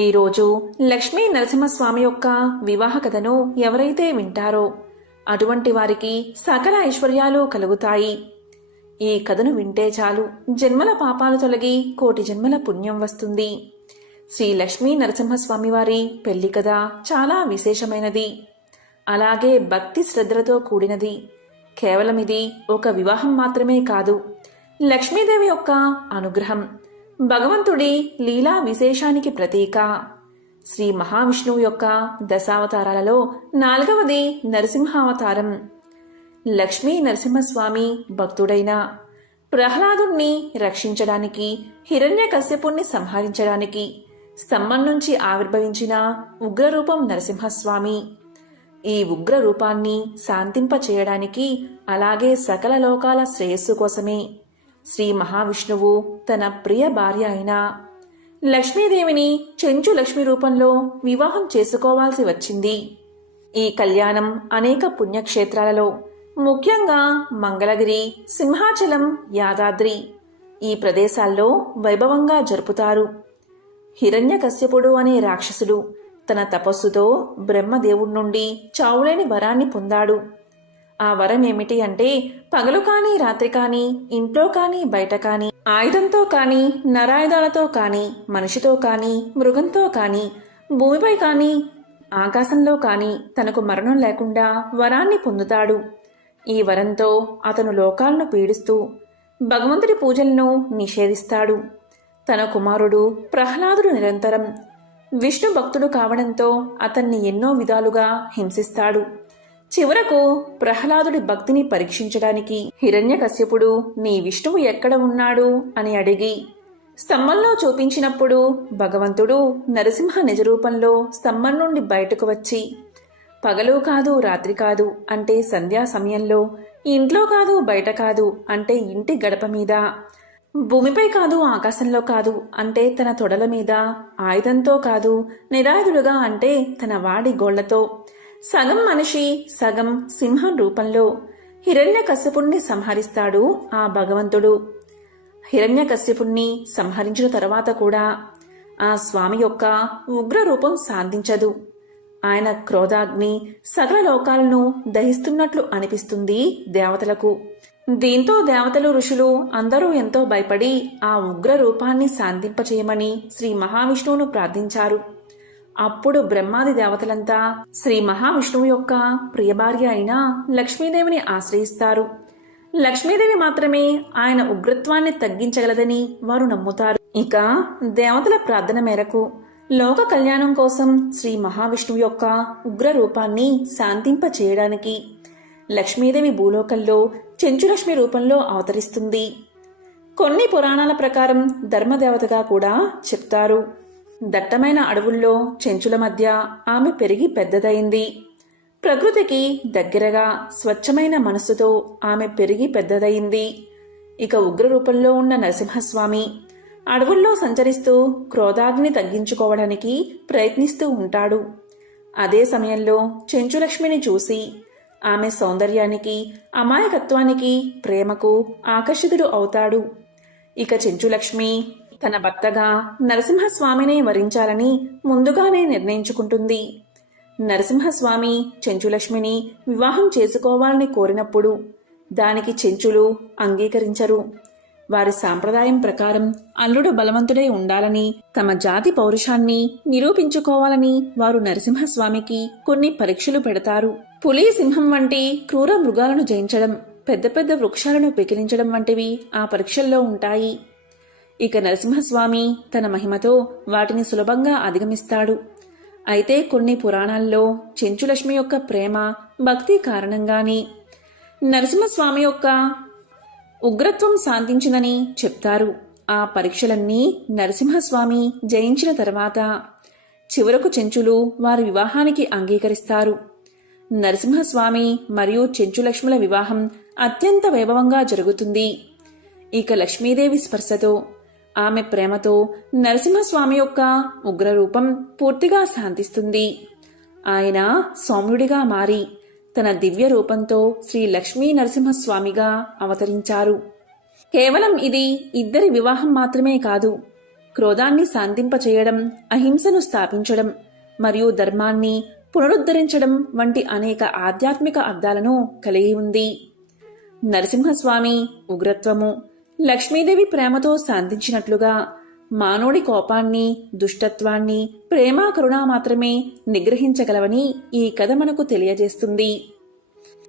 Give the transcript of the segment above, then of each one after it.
ఈరోజు లక్ష్మీ నరసింహస్వామి యొక్క వివాహ కథను ఎవరైతే వింటారో అటువంటి వారికి సకల ఐశ్వర్యాలు కలుగుతాయి. ఈ కథను వింటే చాలు జన్మల పాపాలు తొలగి కోటి జన్మల పుణ్యం వస్తుంది. శ్రీ లక్ష్మీ నరసింహస్వామి వారి పెళ్లి కథ చాలా విశేషమైనది, అలాగే భక్తి శ్రద్ధలతో కూడినది. కేవలం ఇది ఒక వివాహం మాత్రమే కాదు, లక్ష్మీదేవి యొక్క అనుగ్రహం, భగవంతుడి లీలా విశేషానికి ప్రతీక. శ్రీ మహావిష్ణువు యొక్క దశావతారాలలో 4వది నరసింహావతారం. లక్ష్మీ నరసింహస్వామి భక్తుడైన ప్రహ్లాదుణ్ణి రక్షించడానికి, హిరణ్యకశ్యపుణ్ణి సంహరించడానికి స్తంభం నుంచి ఆవిర్భవించిన ఉగ్రరూపం నరసింహస్వామి. ఈ ఉగ్ర రూపాన్ని శాంతింపచేయడానికి, అలాగే సకల లోకాల శ్రేయస్సు కోసమే శ్రీ మహావిష్ణువు తన ప్రియ భార్య అయిన లక్ష్మీదేవిని చెంచు లక్ష్మి రూపంలో వివాహం చేసుకోవాల్సి వచ్చింది. ఈ కళ్యాణం అనేక పుణ్యక్షేత్రాలలో, ముఖ్యంగా మంగళగిరి, సింహాచలం, యాదాద్రి ఈ ప్రదేశాల్లో వైభవంగా జరుపుతారు. హిరణ్యకశ్యపుడు అనే రాక్షసుడు తన తపస్సుతో బ్రహ్మదేవుడి నుండి చావులేని వరాన్ని పొందాడు. ఆ వరం ఏమిటి అంటే, పగలు కానీ రాత్రి కానీ, ఇంట్లో కానీ బయట కానీ, ఆయుధంతో కానీ నరాయుధాలతో కానీ, మనిషితో కానీ మృగంతో కానీ, భూమిపై కానీ ఆకాశంలో కానీ తనకు మరణం లేకుండా వరాన్ని పొందుతాడు. ఈ వరంతో అతను లోకాలను పీడిస్తూ భగవంతుడి పూజలను నిషేధిస్తాడు. తన కుమారుడు ప్రహ్లాదుడు నిరంతరం విష్ణు భక్తుడు కావడంతో అతన్ని ఎన్నో విధాలుగా హింసిస్తాడు. చివరకు ప్రహ్లాదుడి భక్తిని పరీక్షించడానికి హిరణ్యకశ్యపుడు నీ విష్ణువు ఎక్కడ ఉన్నాడు అని అడిగి స్తంభంలో చూపించినప్పుడు భగవంతుడు నరసింహ నిజరూపంలో స్తంభం నుండి బయటకు వచ్చి, పగలు కాదు రాత్రి కాదు అంటే సంధ్యా సమయంలో, ఇంట్లో కాదు బయట కాదు అంటే ఇంటి గడప మీద, భూమిపై కాదు ఆకాశంలో కాదు అంటే తన తొడల మీద, ఆయుధంతో కాదు నిరాయుధుడుగా అంటే తన వాడి గోళ్లతో, సగం మనిషి సగం సింహం రూపంలో హిరణ్యకశ్యపుణ్ణి సంహరిస్తాడు ఆ భగవంతుడు. హిరణ్యకశ్యపుణ్ణి సంహరించిన తరువాత కూడా ఆ స్వామి యొక్క ఉగ్ర రూపం శాంతించదు. ఆయన క్రోధాగ్ని సకల లోకాలను దహిస్తున్నట్లు అనిపిస్తుంది దేవతలకు. దీంతో దేవతలు, ఋషులు అందరూ ఎంతో భయపడి ఆ ఉగ్ర రూపాన్ని శాంతింపచేయమని శ్రీ మహావిష్ణువును ప్రార్థించారు. అప్పుడు బ్రహ్మాది దేవతలంతా శ్రీ మహావిష్ణువు యొక్క ప్రియభార్య అయిన లక్ష్మీదేవిని ఆశ్రయిస్తారు. లక్ష్మీదేవి మాత్రమే ఆయన ఉగ్రత్వాన్ని తగ్గించగలదని వారు నమ్ముతారు. ఇక దేవతల ప్రార్థన మేరకు లోక కళ్యాణం కోసం శ్రీ మహావిష్ణువు యొక్క ఉగ్ర రూపాన్ని శాంతింప చేయడానికి లక్ష్మీదేవి భూలోకంలో చెంచులక్ష్మి రూపంలో అవతరిస్తుంది. కొన్ని పురాణాల ప్రకారం ధర్మదేవతగా కూడా చెప్తారు. దట్టమైన అడవుల్లో చెంచుల మధ్య ఆమె పెరిగి పెద్దదైంది. ప్రకృతికి దగ్గరగా స్వచ్ఛమైన మనస్సుతో ఆమె పెరిగి పెద్దదయింది. ఇక ఉగ్ర రూపంలో ఉన్న నరసింహస్వామి అడవుల్లో సంచరిస్తూ క్రోధాగ్ని తగ్గించుకోవడానికి ప్రయత్నిస్తూ ఉంటాడు. అదే సమయంలో చెంచులక్ష్మిని చూసి ఆమె సౌందర్యానికి, అమాయకత్వానికి, ప్రేమకు ఆకర్షితుడు అవుతాడు. ఇక చెంచులక్ష్మి తన భర్తగా నరసింహస్వామినే వరించాలని ముందుగానే నిర్ణయించుకుంటుంది. నరసింహస్వామి చెంచులక్ష్మిని వివాహం చేసుకోవాలని కోరినప్పుడు దానికి చెంచులు అంగీకరించరు. వారి సాంప్రదాయం ప్రకారం అల్లుడు బలవంతుడై ఉండాలని, తమ జాతి పౌరుషాన్ని నిరూపించుకోవాలని వారు నరసింహస్వామికి కొన్ని పరీక్షలు పెడతారు. పులి, సింహం వంటి క్రూర మృగాలను జయించడం, పెద్ద పెద్ద వృక్షాలను పెకిలించడం వంటివి ఆ పరీక్షల్లో ఉంటాయి. ఇక నరసింహస్వామి తన మహిమతో వాటిని సులభంగా అధిగమిస్తాడు. అయితే కొన్ని పురాణాల్లో చెంచులక్ష్మి యొక్క ప్రేమ, భక్తి కారణంగానే నరసింహస్వామి యొక్క ఉగ్రత్వం శాంతించిందని చెప్తారు. ఆ పరీక్షలన్నీ నరసింహస్వామి జయించిన తర్వాత చివరకు చెంచులు వారి వివాహానికి అంగీకరిస్తారు. నరసింహస్వామి మరియు చెంచులక్ష్ముల వివాహం అత్యంత వైభవంగా జరుగుతుంది. ఇక లక్ష్మీదేవి స్పర్శతో, ఆమె ప్రేమతో నరసింహస్వామి యొక్క ఉగ్రరూపం పూర్తిగా శాంతిస్తుంది. ఆయన సౌమ్యుడిగా మారి తన దివ్య రూపంతో శ్రీ లక్ష్మీ నరసింహస్వామిగా అవతరించారు. కేవలం ఇది ఇద్దరి వివాహం మాత్రమే కాదు, క్రోధాన్ని శాంతింపచేయడం, అహింసను స్థాపించడం మరియు ధర్మాన్ని పునరుద్ధరించడం వంటి అనేక ఆధ్యాత్మిక అర్థాలను కలిగి ఉంది. నరసింహస్వామి ఉగ్రత్వము లక్ష్మీదేవి ప్రేమతో శాంతించినట్లుగా మానవుడి కోపాన్ని, దుష్టత్వాన్ని ప్రేమ, కరుణ మాత్రమే నిగ్రహించగలవని ఈ కథ మనకు తెలియజేస్తుంది.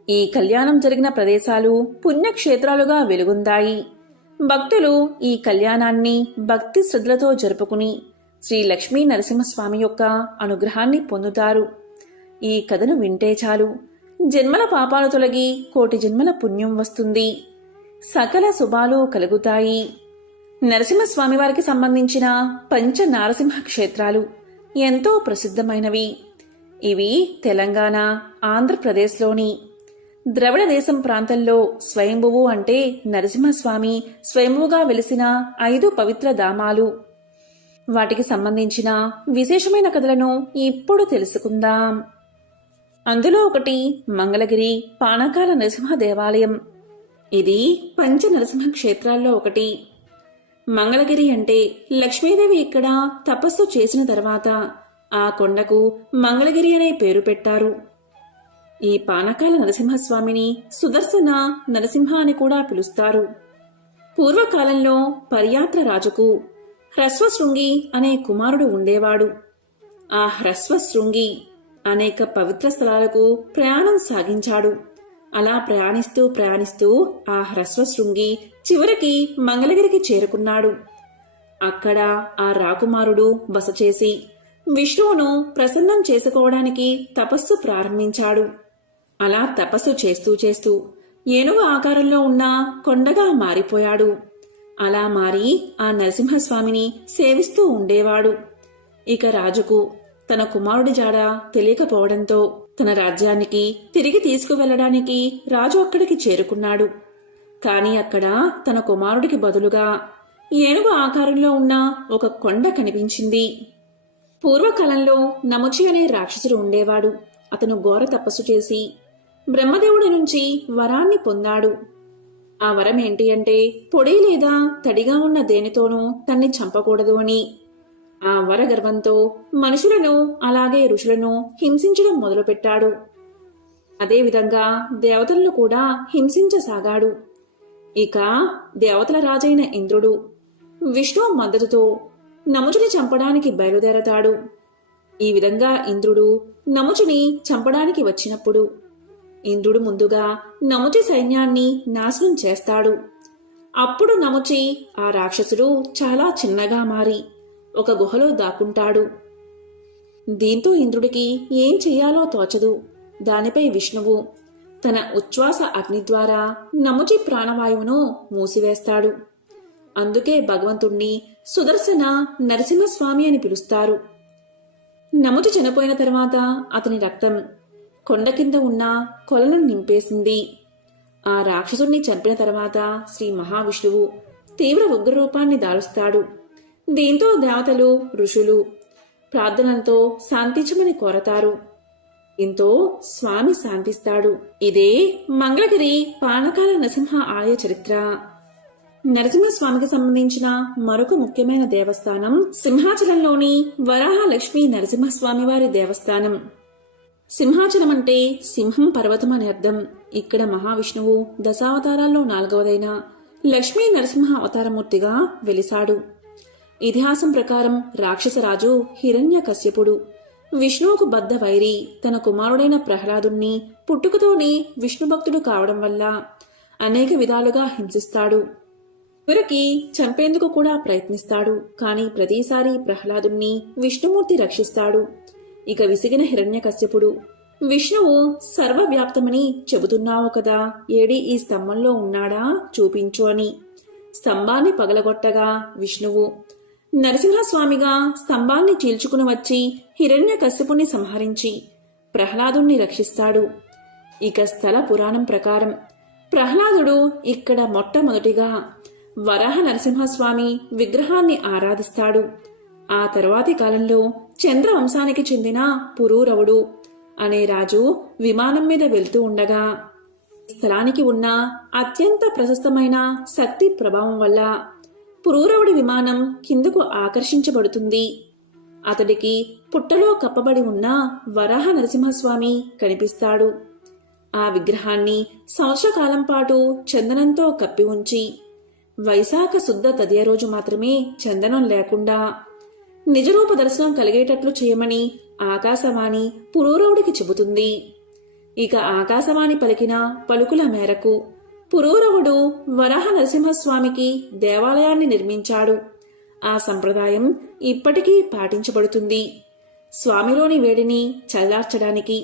ఈ కళ్యాణం జరిగిన ప్రదేశాలు పుణ్యక్షేత్రాలుగా వెలుగొందాయి. భక్తులు ఈ కళ్యాణాన్ని భక్తి శ్రద్ధలతో జరుపుకుని శ్రీ లక్ష్మీ నరసింహస్వామి యొక్క అనుగ్రహాన్ని పొందుతారు. ఈ కథను వింటే చాలు జన్మల పాపాలు తొలగి కోటి జన్మల పుణ్యం వస్తుంది. సకల శుభాలు కలుగుతాయి. నరసింహస్వామి వారికి సంబంధించిన పంచ నారసింహ క్షేత్రాలు ఎంతో ప్రసిద్ధమైనవి. ఇవి తెలంగాణ, ఆంధ్రప్రదేశ్లోని ద్రవిడ దేశం ప్రాంతంలో స్వయంభువు అంటే నరసింహస్వామి స్వయంభువుగా వెలిసిన 5 పవిత్ర ధామాలు. వాటికి సంబంధించిన విశేషమైన కథలను ఇప్పుడు తెలుసుకుందాం. అందులో ఒకటి మంగళగిరి పానకాల నరసింహ దేవాలయం. ఇది పంచ నరసింహ క్షేత్రాల్లో ఒకటి. మంగళగిరి అంటే లక్ష్మీదేవి ఇక్కడ తపస్సు చేసిన తర్వాత ఆ కొండకు మంగళగిరి అనే పేరు పెట్టారు. ఈ పానకాల నరసింహస్వామిని సుదర్శన నరసింహ అని కూడా పిలుస్తారు. పూర్వకాలంలో పర్యాత్ర రాజుకు హ్రస్వశృంగి అనే కుమారుడు ఉండేవాడు. ఆ హ్రస్వశృంగి అనేక పవిత్ర స్థలాలకు ప్రయాణం సాగించాడు. అలా ప్రయాణిస్తూ ఆ హ్రస్వశృంగి చివరికి మంగళగిరికి చేరుకున్నాడు. అక్కడ ఆ రాకుమారుడు బస చేసి విష్ణువును ప్రసన్నం చేసుకోవడానికి తపస్సు ప్రారంభించాడు. అలా తపస్సు చేస్తూ ఏనుగు ఆకారంలో ఉన్న కొండగా మారిపోయాడు. అలా మారి ఆ నరసింహస్వామిని సేవిస్తూ ఉండేవాడు. ఇక రాజుకు తన కుమారుడి జాడ తెలియకపోవడంతో తన రాజ్యానికి తిరిగి తీసుకువెళ్లడానికి రాజు అక్కడికి చేరుకున్నాడు. కాని అక్కడ తన కుమారుడికి బదులుగా ఏనుగు ఆకారంలో ఉన్న ఒక కొండ కనిపించింది. పూర్వకాలంలో నముచి అనే రాక్షసుడు ఉండేవాడు. అతను ఘోర తపస్సు చేసి బ్రహ్మదేవుడి నుంచి వరాన్ని పొందాడు. ఆ వరం ఏంటి అంటే పొడి లేదా తడిగా ఉన్న దేనితోనూ తన్ని చంపకూడదు అని. ఆ వర గర్వంతో మనుషులను అలాగే ఋషులను హింసించడం మొదలుపెట్టాడు. అదేవిధంగా దేవతలను కూడా హింసించసాగాడు. ఇక దేవతల రాజైన ఇంద్రుడు విష్ణువు మద్దతుతో నముచుని చంపడానికి బయలుదేరతాడు. ఈ విధంగా ఇంద్రుడు నముచుని చంపడానికి వచ్చినప్పుడు ఇంద్రుడు ముందుగా నముచి సైన్యాన్ని నాశనం చేస్తాడు. అప్పుడు నముచి ఆ రాక్షసుడు చాలా చిన్నగా మారి ఒక గుహలో దాక్కుంటాడు. దీంతో ఇంద్రుడికి ఏం చెయ్యాలో తోచదు. దానిపై విష్ణువు తన ఉచ్ఛ్వాస అగ్ని ద్వారా నముచి ప్రాణవాయువును మూసివేస్తాడు. అందుకే భగవంతుణ్ణి సుదర్శన నరసింహస్వామి అని పిలుస్తారు. నముచి చనిపోయిన తర్వాత అతని రక్తం కొండ కింద ఉన్న కొలను నింపేసింది. ఆ రాక్షసుణ్ణి చంపిన తర్వాత శ్రీ మహావిష్ణువు తీవ్ర ఉగ్రరూపాన్ని దాలుస్తాడు. దీంతో దేవతలు, ఋషులు ప్రార్థనలతో శాంతించమని కోరతారు. ఇంతో స్వామి శాంతిస్తాడు. ఇదే మంగళగిరి పానకాల నరసింహ ఆలయ చరిత్ర. నరసింహస్వామికి సంబంధించిన మరొక ముఖ్యమైన దేవస్థానం సింహాచలంలోని వరాహ లక్ష్మీ నరసింహస్వామి వారి దేవస్థానం. సింహాచలం అంటే సింహం పర్వతం అని అర్థం. ఇక్కడ మహావిష్ణువు దశావతారాల్లో 4వదైన లక్ష్మీ నరసింహ అవతారమూర్తిగా వెలిశాడు. ఇతిహాసం ప్రకారం రాక్షసరాజు హిరణ్యకశ్యపుడు విష్ణువుకు బద్ధ వైరి. తన కుమారుడైన ప్రహ్లాదుణ్ణి పుట్టుకతోనే విష్ణుభక్తుడు కావడం వల్ల అనేక విధాలుగా హింసిస్తాడు. చివరికి చంపేందుకు కూడా ప్రయత్నిస్తాడు. కాని ప్రతిసారి ప్రహ్లాదుణ్ణి విష్ణుమూర్తి రక్షిస్తాడు. ఇక విసిగిన హిరణ్యకశ్యపుడు విష్ణువు సర్వవ్యాప్తమని చెబుతున్నావు కదా, ఏడి ఈ స్తంభంలో ఉన్నాడా చూపించు అని స్తంభాన్ని పగలగొట్టగా విష్ణువు నరసింహస్వామిగా స్తంభాన్ని చీల్చుకుని వచ్చి హిరణ్యకశ్యపుని సంహరించి ప్రహ్లాదుణ్ణి రక్షిస్తాడు. ఇక స్థల పురాణం ప్రకారం ప్రహ్లాదుడు ఇక్కడ మొట్టమొదటిగా వరాహ నరసింహస్వామి విగ్రహాన్ని ఆరాధిస్తాడు. ఆ తరువాతి కాలంలో చంద్రవంశానికి చెందిన పురూరవుడు అనే రాజు విమానం మీద వెళ్తూ ఉండగా స్థలానికి ఉన్న అత్యంత ప్రశస్తమైన శక్తి ప్రభావం వల్ల పురూరవుడి విమానం కిందకు ఆకర్షించబడుతుంది. అతడికి పుట్టలో కప్పబడి ఉన్న వరాహ నరసింహస్వామి కనిపిస్తాడు. ఆ విగ్రహాన్ని సంవత్సరకాలం పాటు చందనంతో కప్పి ఉంచి వైశాఖ శుద్ధ తదియ రోజు మాత్రమే చందనం లేకుండా నిజరూప దర్శనం కలిగేటట్లు చేయమని ఆకాశవాణి పురూరవుడికి చెబుతుంది. ఇక ఆకాశవాణి పలికిన పలుకుల మేరకు పురూరవుడు వరాహ నరసింహస్వామికి దేవాలయాన్ని నిర్మించాడు. ఆ సంప్రదాయం ఇప్పటికీ పాటించబడుతుంది. స్వామిలోని వేడిని చల్లార్చడానికి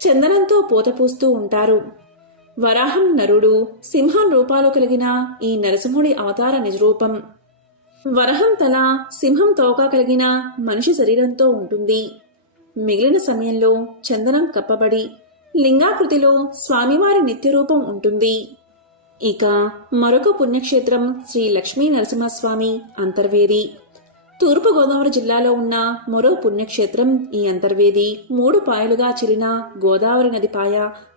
చందనంతో పూతపూస్తూ ఉంటారు. వరాహం నరుడు, సింహం రూపాలు కలిగిన ఈ నరసింహుడి అవతార నిజరూపం. వరహం తల, సింహం తోక కలిగిన మనిషి శరీరంతో ఉంటుంది. మిగిలిన సమయంలో చందనం కప్పబడి లింగాకృతిలో స్వామివారి నిత్యరూపం ఉంటుంది. ఇక మరొక పుణ్యక్షేత్రం శ్రీ లక్ష్మీ నరసింహస్వామి అంతర్వేది. తూర్పుగోదావరి జిల్లాలో ఉన్న మరో పుణ్యక్షేత్రం ఈ అంతర్వేది 3 పాయలుగా చిరిన గోదావరి నది పాయ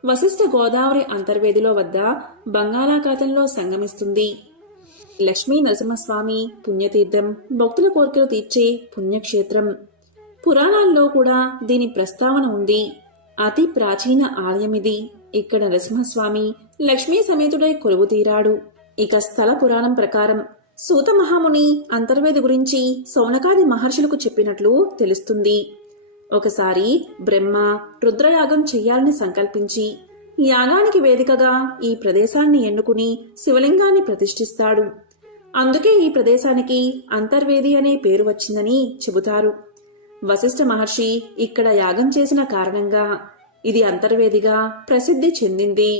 వశిష్ఠ గోదావరి అంతర్వేదిలో వద్ద బంగాళాఖాతంలో సంగమిస్తుంది. లక్ష్మీ నరసింహస్వామి పుణ్యతీర్థం, భక్తుల కోరికలు తీర్చే పుణ్యక్షేత్రం. పురాణాల్లో కూడా దీని ప్రస్తావన ఉంది. అతి ప్రాచీన ఆలయమిది. ఇక్కడ నరసింహస్వామి లక్ష్మీ సమేతుడై కొలువు తీరాడు. ఇక స్థల పురాణం ప్రకారం సూత మహాముని అంతర్వేది గురించి సౌనకాది మహర్షులకు చెప్పినట్లు తెలుస్తుంది. ఒకసారి బ్రహ్మ రుద్రయాగం చెయ్యాలని సంకల్పించి యాగానికి వేదికగా ఈ ప్రదేశాన్ని ఎన్నుకుని శివలింగాన్ని ప్రతిష్ఠిస్తాడు. అందుకే ఈ ప్రదేశానికి అంతర్వేది అనే పేరు వచ్చిందని చెబుతారు. వశిష్ఠ మహర్షి ఇక్కడ యాగం చేసిన కారణంగా ఇది అంతర్వేదిగా ప్రసిద్ధి చెందింది.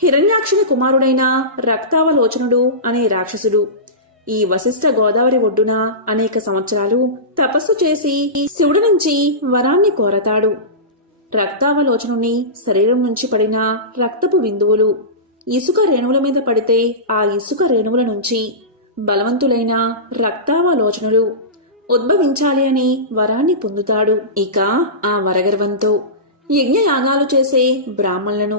హిరణ్యాక్షుని కుమారుడైన రక్తావలోచనుడు అనే రాక్షసుడు ఈ వశిష్ఠ గోదావరి ఒడ్డున అనేక సంవత్సరాలు తపస్సు చేసి శివుడి నుంచి వరాన్ని కోరతాడు. రక్తావలోచనుని శరీరం నుంచి పడిన రక్తపు బిందువులు ఇసుక రేణువుల మీద పడితే ఆ ఇసుక రేణువుల నుంచి బలవంతులైన రక్తావలోచనులు ఉద్భవించాలి అని వరాన్ని పొందుతాడు. ఇక ఆ వరగర్వంతో యజ్ఞయాగాలు చేసే బ్రాహ్మణులను,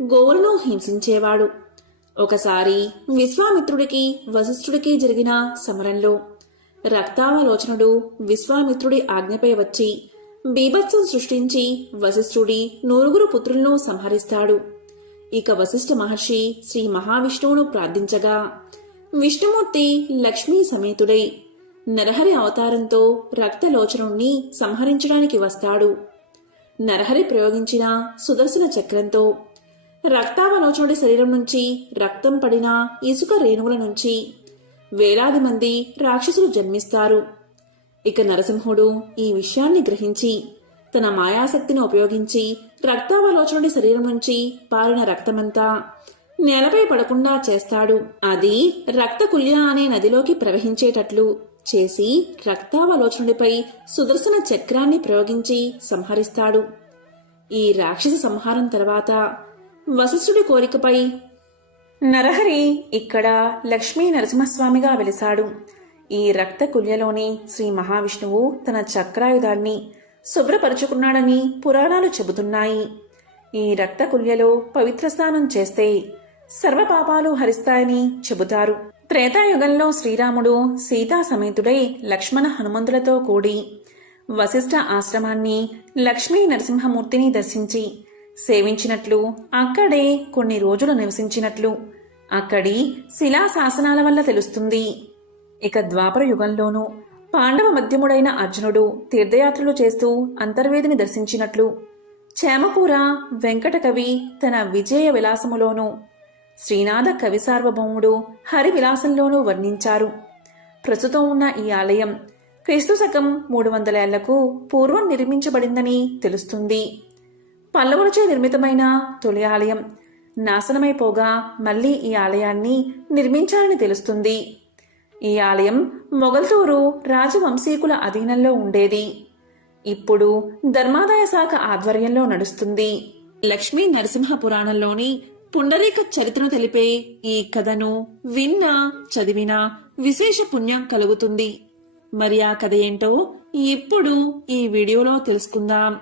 గోవులను హింసించేవాడు. ఒకసారి విశ్వామిత్రుడికి వశిష్ఠుడికి జరిగిన సమరంలో రక్తావలోచనుడు విశ్వామిత్రుడి ఆజ్ఞపై వచ్చి బీభత్సం సృష్టించి వశిష్ఠుడి 9 పుత్రులను సంహరిస్తాడు. ఇక వశిష్ఠ మహర్షి శ్రీ మహావిష్ణువును ప్రార్థించగా విష్ణుమూర్తి లక్ష్మీ సమేతుడై నరహరి అవతారంతో రక్తలోచనుణ్ణి సంహరించడానికి వస్తాడు. నరహరి ప్రయోగించిన సుదర్శన చక్రంతో రక్తావలోచనుడి శరీరం నుంచి రక్తం పడిన ఇసుక రేణువుల నుంచి వేలాది మంది రాక్షసులు జన్మిస్తారు. ఇక నరసింహుడు ఈ విషయాన్ని గ్రహించి తన మాయాశక్తిని ఉపయోగించి రక్తావలోచనుడి శరీరం నుంచి పారిన రక్తమంతా నేలపై పడకుండా చేస్తాడు. అది రక్తకుల్య అనే నదిలోకి ప్రవహించేటట్లు చేసి రక్తావలోచనుడిపై సుదర్శన చక్రాన్ని ప్రయోగించి సంహరిస్తాడు. ఈ రాక్షస సంహారం తర్వాత వశిష్ఠుడి కోరికపై నరహరి ఇక్కడ లక్ష్మీ నరసింహస్వామిగా వెలిశాడు. ఈ రక్తకుల్యలోని శ్రీ మహావిష్ణువు తన చక్రాయుధాన్ని శుభ్రపరుచుకున్నాడని పురాణాలు చెబుతున్నాయి. ఈ రక్తకుల్యలో పవిత్ర స్నానం చేస్తే సర్వపాపాలు హరిస్తాయని చెబుతారు. త్రేతాయుగంలో శ్రీరాముడు సీతా సమేతుడై లక్ష్మణ హనుమంతులతో కూడి వశిష్ఠ ఆశ్రమాన్ని లక్ష్మీ నరసింహమూర్తిని దర్శించి సేవించినట్లు, అక్కడే కొన్ని రోజులు నివసించినట్లు అక్కడి శిలాశాసనాల వల్ల తెలుస్తుంది. ఇక ద్వాపర యుగంలోనూ పాండవ మధ్యముడైన అర్జునుడు తీర్థయాత్రలు చేస్తూ అంతర్వేదిని దర్శించినట్లు చేమకూర వెంకటకవి తన విజయ విలాసములోనూ శ్రీనాథ కవి సార్వభౌముడు హరి విలాసంలోనూ వర్ణించారు. ప్రస్తుతం ఉన్న ఈ ఆలయం క్రీస్తు శకం 300 ఏళ్లకు పూర్వం నిర్మించబడిందని తెలుస్తుంది. పల్లవులచే నిర్మితమైన తొలి ఆలయం నాశనమైపోగా మళ్లీ ఈ ఆలయాన్ని నిర్మించాలని తెలుస్తుంది. ఈ ఆలయం మొగల్తూరు రాజవంశీకుల అధీనంలో ఉండేది. ఇప్పుడు ధర్మాదాయ శాఖ ఆధ్వర్యంలో నడుస్తుంది. లక్ష్మీ నరసింహ పురాణంలోని పుండరీక చరిత్రను తెలిపే ఈ కథను విన్నా చదివినా విశేష పుణ్యం కలుగుతుంది. మరి ఆ కథ ఏంటో ఇప్పుడు ఈ వీడియోలో తెలుసుకుందాం.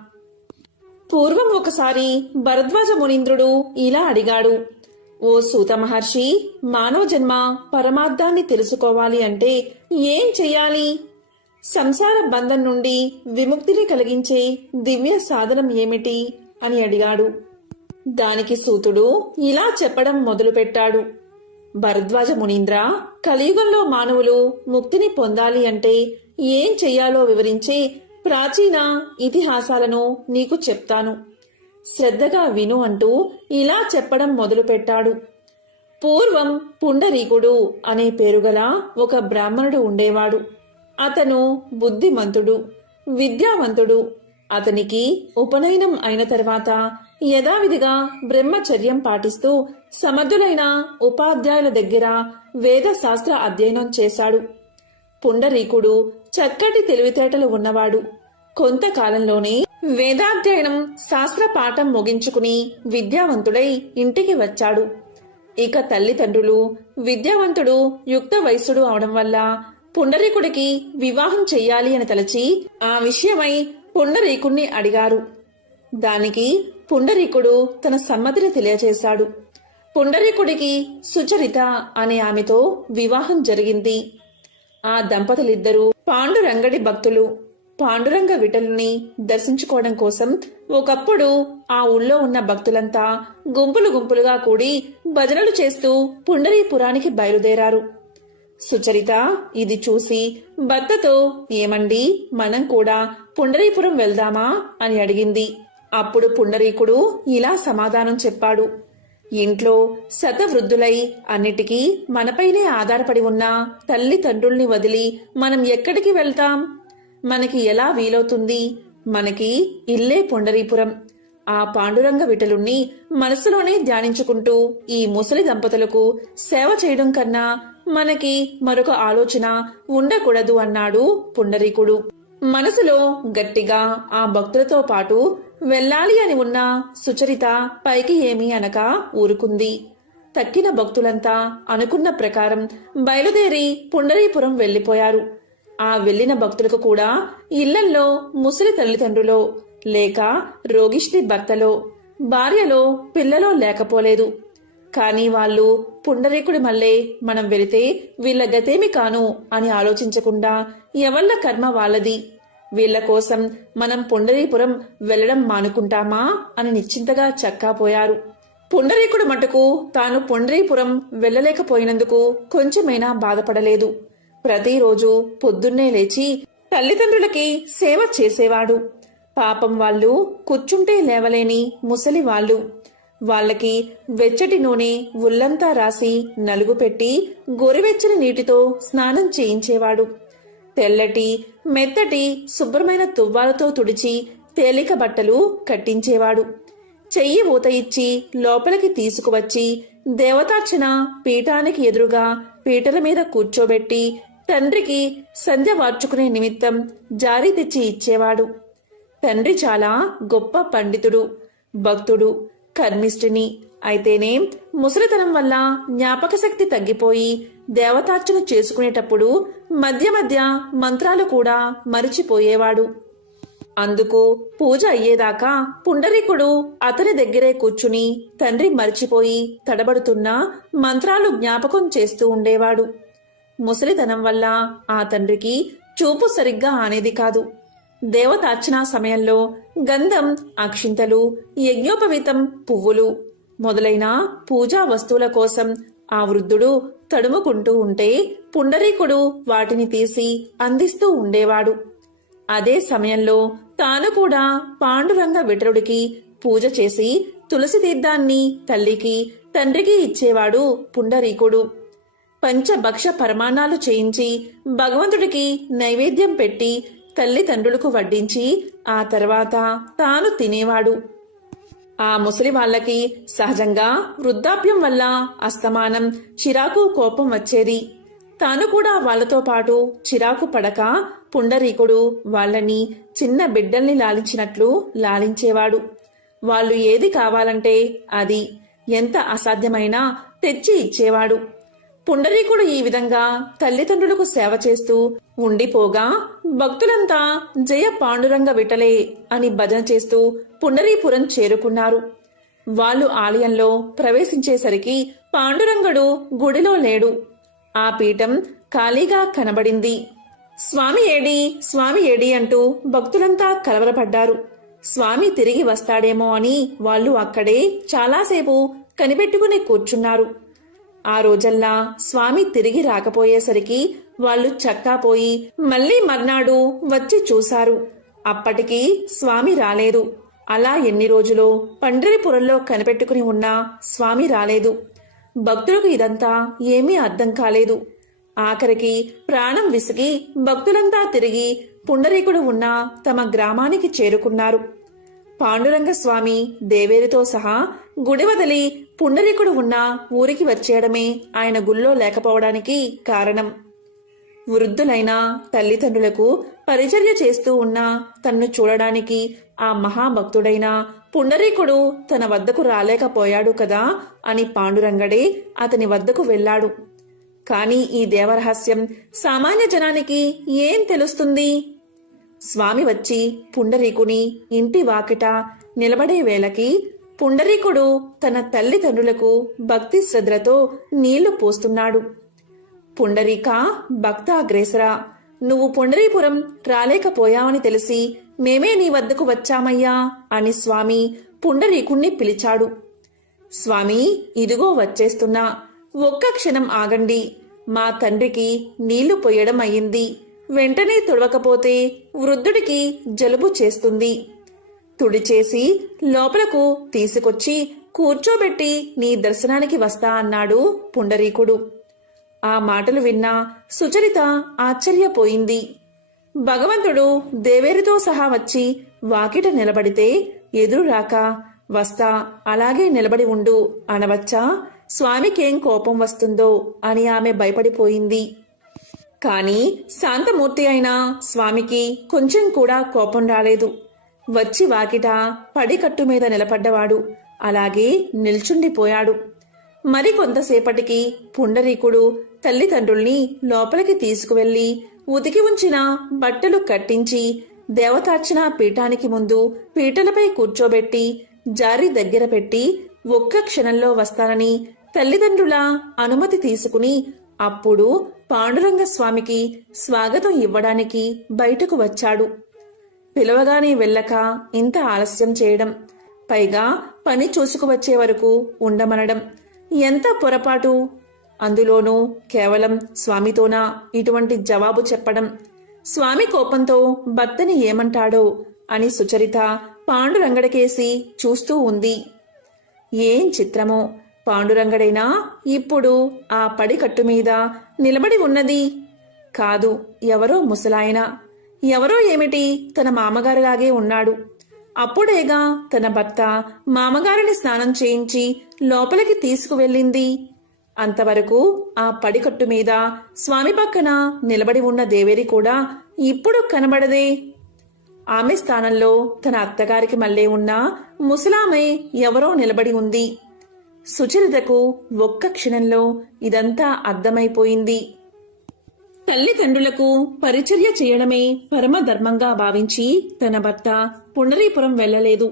పూర్వం ఒకసారి భరద్వాజ మునీంద్రుడు ఇలా అడిగాడు, ఓ సూత మహర్షి, మానవ జన్మ పరమార్థాన్ని తెలుసుకోవాలి అంటే ఏం చెయ్యాలి? సంసార బంధం నుండి విముక్తిని కలిగించే దివ్య సాధనం ఏమిటి అని అడిగాడు. దానికి సూతుడు ఇలా చెప్పడం మొదలుపెట్టాడు. భరద్వాజ మునీంద్ర, కలియుగంలో మానవులు ముక్తిని పొందాలి అంటే ఏం చెయ్యాలో వివరించే ప్రాచీన ఇతిహాసాలను నీకు చెప్తాను. శ్రద్ధగా విను అంటూ ఇలా చెప్పడం మొదలుపెట్టాడు. పూర్వం పుండరీకుడు అనే పేరుగల ఒక బ్రాహ్మణుడు ఉండేవాడు. అతను బుద్ధిమంతుడు, విద్యావంతుడు. అతనికి ఉపనయనం అయిన తర్వాత యథావిధిగా బ్రహ్మచర్యం పాటిస్తూ సమర్థులైన ఉపాధ్యాయుల దగ్గర వేద శాస్త్ర అధ్యయనం చేశాడు. పుండరీకుడు చక్కటి తెలివితేటలు ఉన్నవాడు. కొంతకాలంలోనే వేదాధ్యయనం శాస్త్ర పాఠం ముగించుకుని విద్యావంతుడై ఇంటికి వచ్చాడు. ఇక తల్లిదండ్రులు విద్యావంతుడు యుక్త వయస్సుడు అవడం వల్ల పుండరీకుడికి వివాహం చెయ్యాలి అని తలచి ఆ విషయమై పుండరీకుణ్ణి అడిగారు. దానికి పుండరీకుడు తన సమ్మతిని తెలియచేశాడు. పుండరీకుడికి సుచరిత అనే ఆమెతో వివాహం జరిగింది. ఆ దంపతులిద్దరూ పాండురంగడి భక్తులు. పాండురంగ విఠలుని దర్శించుకోవడం కోసం ఒకప్పుడు ఆ ఊళ్ళో ఉన్న భక్తులంతా గుంపులు గుంపులుగా కూడి భజనలు చేస్తూ పుండరీపురానికి బయలుదేరారు. సుచరిత ఇది చూసి భర్తతో, ఏమండి, మనం కూడా పుండరీపురం వెళ్దామా అని అడిగింది. అప్పుడు పుండరీకుడు ఇలా సమాధానం చెప్పాడు. ఇంట్లో శతవృద్ధులై అన్నిటికీ మనపైనే ఆధారపడి ఉన్న తల్లిదండ్రుల్ని వదిలి మనం ఎక్కడికి వెళ్తాం? మనకి ఎలా వీలవుతుంది? మనకి ఇల్లే పుండరీపురం. ఆ పాండురంగ విఠలుణ్ణి మనసులోనే ధ్యానించుకుంటూ ఈ ముసలి దంపతులకు సేవ చేయడం కన్నా మనకి మరొక ఆలోచన ఉండకూడదు అన్నాడు పుండరీకుడు. మనసులో గట్టిగా ఆ భక్తులతో పాటు వెళ్ళాలి అని ఉన్న సుచరిత పైకి ఏమీ అనక ఊరుకుంది. తక్కిన భక్తులంతా అనుకున్న ప్రకారం బయలుదేరి పుండరీపురం వెళ్లిపోయారు. ఆ వెళ్లిన భక్తులకు కూడా ఇళ్లల్లో ముసలి తల్లిదండ్రులో లేక రోగిష్టి భర్తలో, భార్యలో, పిల్లలో లేకపోలేదు. కాని వాళ్ళు పుండరీకుడి మళ్ళే మనం వెళితే వీళ్ల గతేమి కాను అని ఆలోచించకుండా ఎవళ్ళ కర్మ వాళ్ళది, వీళ్ల కోసం మనం పుండరీపురం వెళ్లడం మానుకుంటామా అని నిశ్చింతగా చక్కాపోయారు. పుండరీకుడు మటుకు తాను పుండరీపురం వెళ్లలేకపోయినందుకు కొంచెమైనా బాధపడలేదు. ప్రతిరోజు పొద్దున్నే లేచి తల్లిదండ్రులకి సేవ చేసేవాడు. పాపం వాళ్ళు కూర్చుంటే లేవలేని ముసలి వాళ్ళు. వాళ్ళకి వెచ్చటి నూనె ఉల్లంతా రాసి నలుగు పెట్టి గోరువెచ్చని నీటితో స్నానం చేయించేవాడు. తెల్లటి మెత్తటి శుభ్రమైన తువ్వాలతో తుడిచి తేలిక బట్టలు కట్టించేవాడు. చెయ్యి ఊత ఇచ్చి లోపలికి తీసుకువచ్చి దేవతార్చన పీఠానికి ఎదురుగా పీటల మీద కూర్చోబెట్టి తండ్రికి సంధ్య వార్చుకునే నిమిత్తం జారీ తెచ్చి ఇచ్చేవాడు. తండ్రి చాలా గొప్ప పండితుడు, భక్తుడు, కర్మిష్ఠిని. అయితేనే ముసలితనం వల్ల జ్ఞాపక శక్తి తగ్గిపోయి దేవతార్చన చేసుకునేటప్పుడు మధ్య మధ్య మంత్రాలు కూడా మరిచిపోయేవాడు. అందుకు పూజ అయ్యేదాకా పుండరీకుడు అతని దగ్గరే కూర్చుని తండ్రి మరిచిపోయి తడబడుతున్న మంత్రాలు జ్ఞాపకం చేస్తూ ఉండేవాడు. ముసలితనం వల్ల ఆ తండ్రికి చూపు సరిగ్గా ఆనేది కాదు. దేవతార్చనా సమయంలో గంధం, అక్షింతలు, యజ్ఞోపవీతం, పువ్వులు మొదలైన పూజా వస్తువుల కోసం ఆ వృద్ధుడు తడుముకుంటూ ఉంటే పుండరీకుడు వాటిని తీసి అందిస్తూ ఉండేవాడు. అదే సమయంలో తాను కూడా పాండురంగ విఠలుడికి పూజ చేసి తులసి తీర్థాన్ని తల్లికి తండ్రికి ఇచ్చేవాడు పుండరీకుడు. పంచభక్ష పరమాణాలు చేయించి భగవంతుడికి నైవేద్యం పెట్టి తల్లిదండ్రులకు వడ్డించి ఆ తర్వాత తాను తినేవాడు. ఆ ముసలి వాళ్లకి సహజంగా వృద్ధాప్యం వల్ల అస్తమానం చిరాకు, కోపం వచ్చేది. తాను కూడా వాళ్లతో పాటు చిరాకు పడక పుండరీకుడు వాళ్ళని చిన్న బిడ్డల్ని లాలించినట్లు లాలించేవాడు. వాళ్ళు ఏది కావాలంటే అది ఎంత అసాధ్యమైనా తెచ్చి ఇచ్చేవాడు. పుండరీకుడు ఈ విధంగా తల్లిదండ్రులకు సేవ చేస్తూ ఉండిపోగా భక్తులంతా జయ పాండురంగ విఠలే అని భజన చేస్తూ పుండరీపురం చేరుకున్నారు. వాళ్ళు ఆలయంలో ప్రవేశించేసరికి పాండురంగడు గుడిలో లేడు. ఆ పీఠం ఖాళీగా కనబడింది. స్వామి ఏడి, స్వామి ఏడి అంటూ భక్తులంతా కలవరపడ్డారు. స్వామి తిరిగి వస్తాడేమో అని వాళ్ళు అక్కడే చాలాసేపు కనిపెట్టుకుని కూర్చున్నారు. ఆ రోజల్లా స్వామి తిరిగి రాకపోయేసరికి వాళ్ళు చక్కాపోయి మళ్లీ మర్నాడు వచ్చి చూశారు. అప్పటికి స్వామి రాలేదు. అలా ఎన్ని రోజులో పండరిపురంలో కనిపెట్టుకుని ఉన్నా స్వామి రాలేదు. భక్తులకు ఇదంతా ఏమీ అర్థం కాలేదు. ఆఖరికి ప్రాణం విసిగి భక్తులంతా తిరిగి పుండరీకుడు ఉన్న తమ గ్రామానికి చేరుకున్నారు. పాండురంగ స్వామి దేవేరితో సహా గుడి వదిలి పుండరీకుడు ఉన్న ఊరికి వచ్చేయడమే ఆయన గుళ్ళో లేకపోవడానికి కారణం. వృద్ధులైన తల్లిదండ్రులకు పరిచర్య చేస్తూ ఉన్న తన్ను చూడడానికి ఆ మహాభక్తుడైన పుండరీకుడు తన వద్దకు రాలేకపోయాడు కదా అని పాండురంగడే అతని వద్దకు వెళ్ళాడు. కాని ఈ దేవరహస్యం సామాన్య జనానికి ఏం తెలుస్తుంది? స్వామి వచ్చి పుండరీకుని ఇంటి వాకిట నిలబడే వేళకి పుండరీకుడు తన తల్లిదండ్రులకు భక్తి శ్రద్ధలతో నీళ్లు పోస్తున్నాడు. పుండరీక భక్తాగ్రేసరా, నువ్వు పుండరీపురం రాలేకపోయావని తెలిసి మేమే నీ వద్దకు వచ్చామయ్యా అని స్వామి పుండరీకుణ్ణి పిలిచాడు. స్వామి, ఇదిగో వచ్చేస్తున్నా, ఒక్క క్షణం ఆగండి. మా తండ్రికి నీళ్లు పొయ్యడం అయింది. వెంటనే తుడవకపోతే వృద్ధుడికి జలుబు చేస్తుంది. తుడిచేసి లోపలకు తీసుకొచ్చి కూర్చోబెట్టి నీ దర్శనానికి వస్తా అన్నాడు పుండరీకుడు. ఆ మాటలు విన్న సుచరిత ఆశ్చర్యపోయింది. భగవంతుడు దేవేరితో సహా వచ్చి వాకిట నిలబడితే ఎదురు రాక వస్తా, అలాగే నిలబడి ఉండు అనవచ్చా? స్వామికేం కోపం వస్తుందో అని ఆమె భయపడిపోయింది. కాని శాంతమూర్తి అయిన స్వామికి కొంచెం కూడా కోపం రాలేదు. వచ్చి వాకిట పడికట్టు మీద నిలబడ్డవాడు అలాగే నిల్చుండిపోయాడు. మరికొంతసేపటికి పుండరీకుడు తల్లిదండ్రుల్ని లోపలికి తీసుకువెళ్లి ఉతికి ఉంచిన బట్టలు కట్టించి దేవతార్చన పీఠానికి ముందు పీటలపై కూర్చోబెట్టి జారి దగ్గర పెట్టి ఒక్క క్షణంలో వస్తానని తల్లిదండ్రుల అనుమతి తీసుకుని అప్పుడు పాండురంగ స్వామికి స్వాగతం ఇవ్వడానికి బయటకు వచ్చాడు. పిలవగానే వెళ్ళక ఇంత ఆలస్యం చేయడం, పైగా పని చూసుకువచ్చే వరకు ఉండమనడం ఎంత పొరపాటు! అందులోనూ కేవలం స్వామితోనా ఇటువంటి జవాబు చెప్పడం? స్వామి కోపంతో భర్తని ఏమంటాడో అని సుచరిత పాండురంగడికేసి చూస్తూ ఉంది. ఏం చిత్రమో! పాండురంగడైనా ఇప్పుడు ఆ పడికట్టు మీద నిలబడి ఉన్నది కాదు, ఎవరో ముసలాయన. ఎవరో ఏమిటి, తన మామగారిలాగే ఉన్నాడు. అప్పుడేగా తన భర్త మామగారిని స్నానం చేయించి లోపలికి తీసుకువెళ్ళింది. అంతవరకు ఆ పడికట్టు మీద స్వామి పక్కన నిలబడి ఉన్న దేవేరి కూడా ఇప్పుడు కనబడదే. ఆమె స్థానంలో తన అత్తగారికి మళ్ళీ ఉన్న ముసలామై ఎవరో నిలబడి ఉంది. సుచరితకు ఒక్క క్షణంలో ఇదంతా అర్థమైపోయింది. తల్లిదండ్రులకు పరిచర్య చేయడమే పరమధర్మంగా భావించి తన భర్త పుండరీపురం వెళ్లలేదు.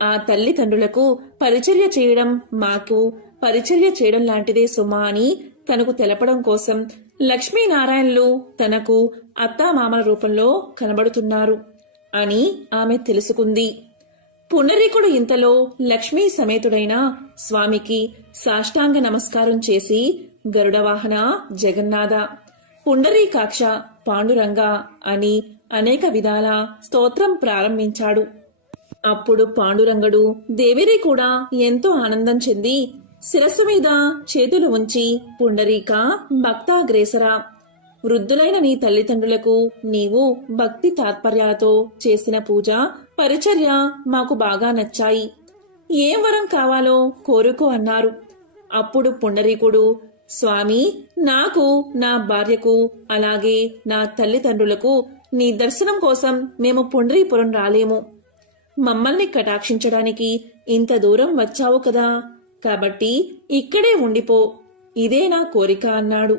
ఆ తల్లిదండ్రులకు పరిచర్య చేయడం మాకు పరిచర్య చేయడం లాంటిదే సుమా అని తనకు తెలపడం కోసం లక్ష్మీనారాయణలు తనకు అత్తామామల రూపంలో కనబడుతున్నారు అని ఆమె తెలుసుకుంది. పుండరీకుడు ఇంతలో లక్ష్మీ సమేతుడైన స్వామికి సాష్టాంగ నమస్కారం చేసి గరుడవాహన జగన్నాథ, పుండరీకాక్ష, పాండురంగ అని అనేక విధాల స్తోత్రం ప్రారంభించాడు. అప్పుడు పాండురంగడు దేవేరి కూడా ఎంతో ఆనందం చెంది శిరస్సు మీద చేతులు ఉంచి పుండరీక భక్తాగ్రేసరా, వృద్ధులైన నీ తల్లిదండ్రులకు నీవు భక్తి తాత్పర్యాలతో చేసిన పూజ పరిచర్య మాకు బాగా నచ్చాయి. ఏం వరం కావాలో కోరుకో అన్నారు. అప్పుడు పుండరీకుడు, స్వామి, నాకు, నా భార్యకు, అలాగే నా తల్లిదండ్రులకు నీ దర్శనం కోసం మేము పుండరీపురం రాలేము. మమ్మల్ని కటాక్షించడానికి ఇంత దూరం వచ్చావు కదా, కాబట్టి ఇక్కడే ఉండిపో, ఇదే నా కోరిక అన్నాడు.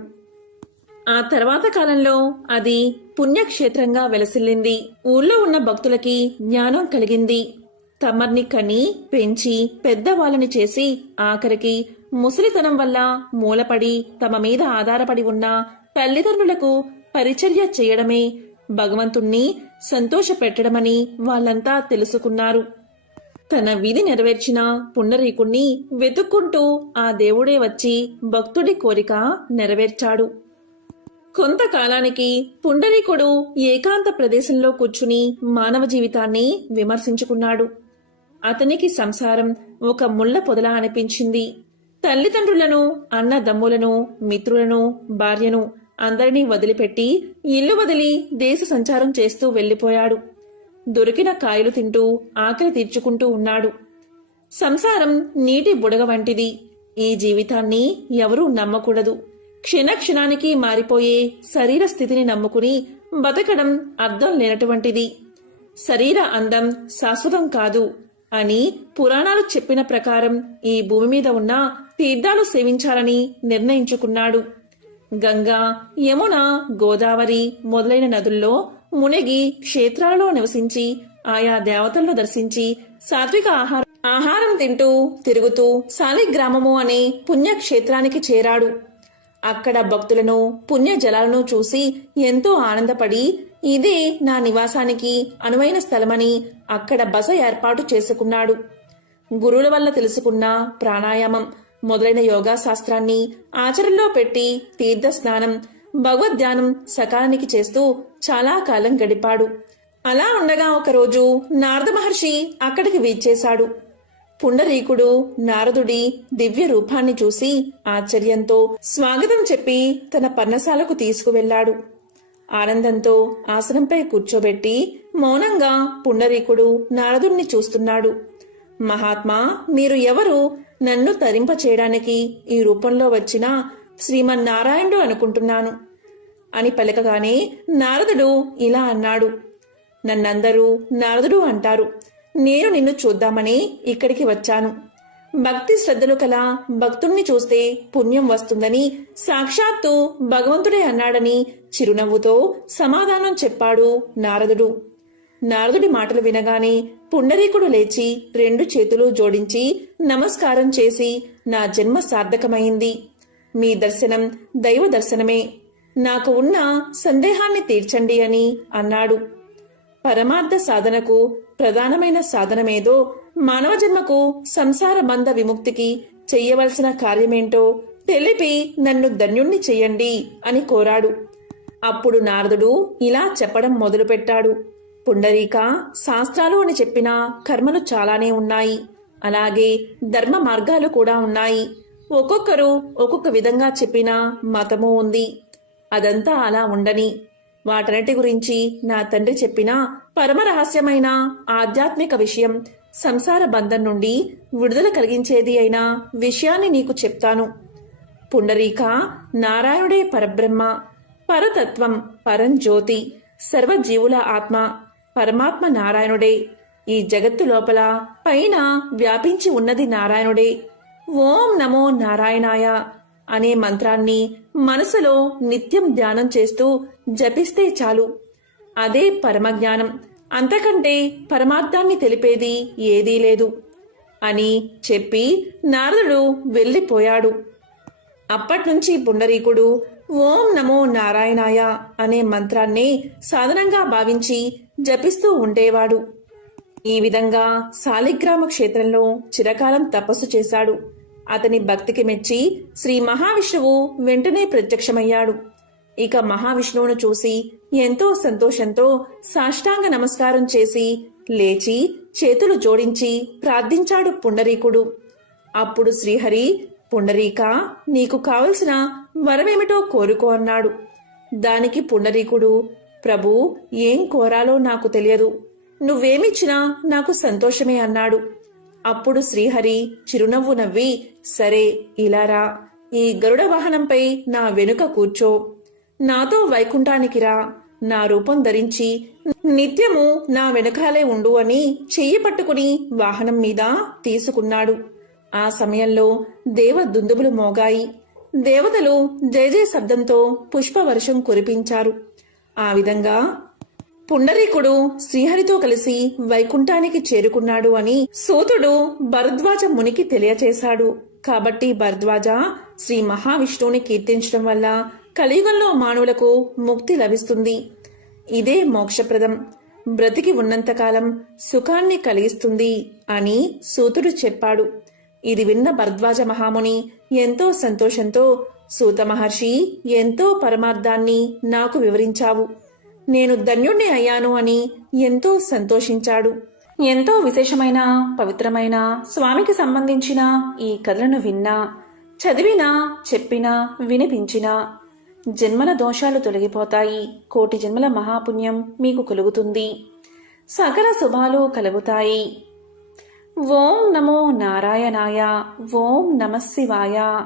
ఆ తర్వాత కాలంలో అది పుణ్యక్షేత్రంగా వెలసిల్లింది. ఊళ్ళో ఉన్న భక్తులకి జ్ఞానం కలిగింది. తమర్ని కని పెంచి పెద్దవాళ్ళని చేసి ఆఖరికి ముసలితనం వల్ల మూలపడి తమ మీద ఆధారపడి ఉన్న తల్లిదండ్రులకు పరిచర్య చేయడమే భగవంతుణ్ణి సంతోషపెట్టడమని వాళ్ళంతా తెలుసుకున్నారు. తన విధి నెరవేర్చిన పుండరీకుణ్ణి వెతుక్కుంటూ ఆ దేవుడే వచ్చి భక్తుడి కోరిక నెరవేర్చాడు. కొంతకాలానికి పుండరీకుడు ఏకాంత ప్రదేశంలో కూర్చుని మానవ జీవితాన్ని విమర్శించుకున్నాడు. అతనికి సంసారం ఒక ముళ్ళ పొదలా అనిపించింది. తల్లిదండ్రులను, అన్నదమ్ములను, మిత్రులను, భార్యను అందరినీ వదిలిపెట్టి ఇల్లు వదిలి దేశ సంచారం చేస్తూ వెళ్లిపోయాడు. దొరికిన కాయలు తింటూ ఆకలి తీర్చుకుంటూ ఉన్నాడు. సంసారం నీటి బుడగ వంటిది. ఈ జీవితాన్ని ఎవరూ నమ్మకూడదు. క్షణక్షణానికి మారిపోయే శరీర స్థితిని నమ్ముకుని బతకడం అర్థం లేనటువంటిది. శరీర అందం శాశ్వతం కాదు అని పురాణాలు చెప్పిన ప్రకారం ఈ భూమి మీద ఉన్న తీర్థాలు సేవించాలని నిర్ణయించుకున్నాడు. గంగా, యమున, గోదావరి మొదలైన నదుల్లో మునిగి క్షేత్రాలలో నివసించి ఆయా దేవతలను దర్శించి సాత్విక ఆహారం తింటూ తిరుగుతూ శాలిగ్రామము అనే పుణ్యక్షేత్రానికి చేరాడు. అక్కడ భక్తులను, పుణ్య జలాలను చూసి ఎంతో ఆనందపడి ఇదే నా నివాసానికి అనువైన స్థలమని అక్కడ బస ఏర్పాటు చేసుకున్నాడు. గురువుల వల్ల తెలుసుకున్న ప్రాణాయామం మొదలైన యోగా శాస్త్రాన్ని ఆచరణలో పెట్టి తీర్థ స్నానం, భగవద్ధ్యానం సకాలానికి చేస్తూ చాలా కాలం గడిపాడు. అలా ఉండగా ఒకరోజు నారద మహర్షి అక్కడికి వీచేశాడు. పుండరీకుడు నారదుడి దివ్య రూపాన్ని చూసి ఆశ్చర్యంతో స్వాగతం చెప్పి తన పర్ణశాలకు తీసుకువెళ్లాడు. ఆనందంతో ఆసనంపై కూర్చోబెట్టి మౌనంగా పుండరీకుడు నారదుణ్ణి చూస్తున్నాడు. మహాత్మా, మీరు ఎవరు? నన్ను తరింప చేయడానికి ఈ రూపంలో వచ్చిన శ్రీమన్నారాయణుడు అనుకుంటున్నాను అని పలకగానే నారదుడు ఇలా అన్నాడు. నన్నందరూ నారదుడు అంటారు. నేను నిన్ను చూద్దామని ఇక్కడికి వచ్చాను. భక్తి శ్రద్ధలు కల భక్తుణ్ణి చూస్తే పుణ్యం వస్తుందని సాక్షాత్తు భగవంతుడే అన్నాడని చిరునవ్వుతో సమాధానం చెప్పాడు నారదుడు. నారదుడి మాటలు వినగానే పుండరీకుడు లేచి 2 చేతులు జోడించి నమస్కారం చేసి, నా జన్మ సార్థకమైంది. మీ దర్శనం దైవ దర్శనమే. నాకు ఉన్న సందేహాన్ని తీర్చండి అని అన్నాడు. పరమార్థ సాధనకు ప్రధానమైన సాధనమేదో, మానవ జన్మకు సంసార బంధ విముక్తికి చెయ్యవలసిన కార్యమేంటో తెలిపి నన్ను ధన్యుణ్ణి చెయ్యండి అని కోరాడు. అప్పుడు నారదుడు ఇలా చెప్పడం మొదలుపెట్టాడు. పుండరీక, శాస్త్రాలు అని చెప్పిన కర్మలు చాలానే ఉన్నాయి. అలాగే ధర్మ మార్గాలు కూడా ఉన్నాయి. ఒక్కొక్కరు ఒక్కొక్క విధంగా చెప్పిన మతము ఉంది. అదంతా అలా ఉండని, వాటన్నిటి గురించి నా తండ్రి చెప్పిన పరమ రహస్యమైన ఆధ్యాత్మిక విషయం, సంసార బంధం నుండి విడుదల కలిగించేది అయిన విషయాన్ని నీకు చెప్తాను. పుండరీక, నారాయణుడే పరబ్రహ్మ, పరతత్వం, పరంజ్యోతి, సర్వజీవుల ఆత్మ, పరమాత్మ నారాయణుడే. ఈ జగత్తు లోపల పైన వ్యాపించి ఉన్నది నారాయణుడే. ఓం నమో నారాయణాయ అనే మంత్రాన్ని మనసులో నిత్యం ధ్యానం చేస్తూ జపిస్తే చాలు. అదే పరమజ్ఞానం. అంతకంటే పరమార్థాన్ని తెలిపేది ఏదీ లేదు అని చెప్పి నారదుడు వెళ్ళిపోయాడు. అప్పట్నుంచి పుండరీకుడు ఓం నమో నారాయణాయ అనే మంత్రాన్ని సాధనంగా భావించి జపిస్తూ ఉండేవాడు. ఈ విధంగా శాలిగ్రామ క్షేత్రంలో చిరకాలం తపస్సు చేశాడు. అతని భక్తికి మెచ్చి శ్రీ మహావిష్ణువు వెంటనే ప్రత్యక్షమయ్యాడు. ఇక మహావిష్ణువును చూసి ఎంతో సంతోషంతో సాష్టాంగ నమస్కారం చేసి లేచి చేతులు జోడించి ప్రార్థించాడు పుండరీకుడు. అప్పుడు శ్రీహరి, పుండరీక, నీకు కావలసిన వరమేమిటో కోరుకో అన్నాడు. దానికి పుండరీకుడు, ప్రభూ, ఏం కోరాలో నాకు తెలియదు. నువ్వేమిచ్చినా నాకు సంతోషమే అన్నాడు. అప్పుడు శ్రీహరి చిరునవ్వు నవ్వి, సరే ఇలారా, ఈ గరుడ వాహనంపై నా వెనుక కూర్చో, నాతో వైకుంఠానికి రా, నా రూపం ధరించి నిత్యము నా వెనకాలే ఉండు అని చెయ్యి పట్టుకుని వాహనం మీద తీసుకున్నాడు. ఆ సమయంలో దేవ దుందుబులు మోగాయి. దేవతలు జయ జయ శబ్దంతో పుష్పవర్షం కురిపించారు. ఆ విధంగా పుండరీకుడు శ్రీహరితో కలిసి వైకుంఠానికి చేరుకున్నాడు అని సూతుడు భరద్వాజ మునికి తెలియచేశాడు. కాబట్టి భరద్వాజ శ్రీ మహావిష్ణువుని కీర్తించడం వల్ల కలియుగంలో మానవులకు ముక్తి లభిస్తుంది. ఇదే మోక్షప్రదం, బ్రతికి ఉన్నంతకాలం సుఖాన్ని కలిగిస్తుంది అని సూతుడు చెప్పాడు. ఇది విన్న భరద్వాజ మహాముని ఎంతో సంతోషంతో, సూత మహర్షి, ఎంతో పరమార్థాన్ని నాకు వివరించావు, నేను ధన్యుణ్ణి అయ్యాను అని ఎంతో సంతోషించాడు. ఎంతో విశేషమైన పవిత్రమైన స్వామికి సంబంధించిన ఈ కథలను విన్నా, చదివినా, చెప్పినా, వినిపించినా జన్మల దోషాలు తొలగిపోతాయి. కోటి జన్మల మహాపుణ్యం మీకు కలుగుతుంది. సకల శుభాలు కలుగుతాయి. ఓం నమో నారాయణాయ. ఓం నమః శివాయ.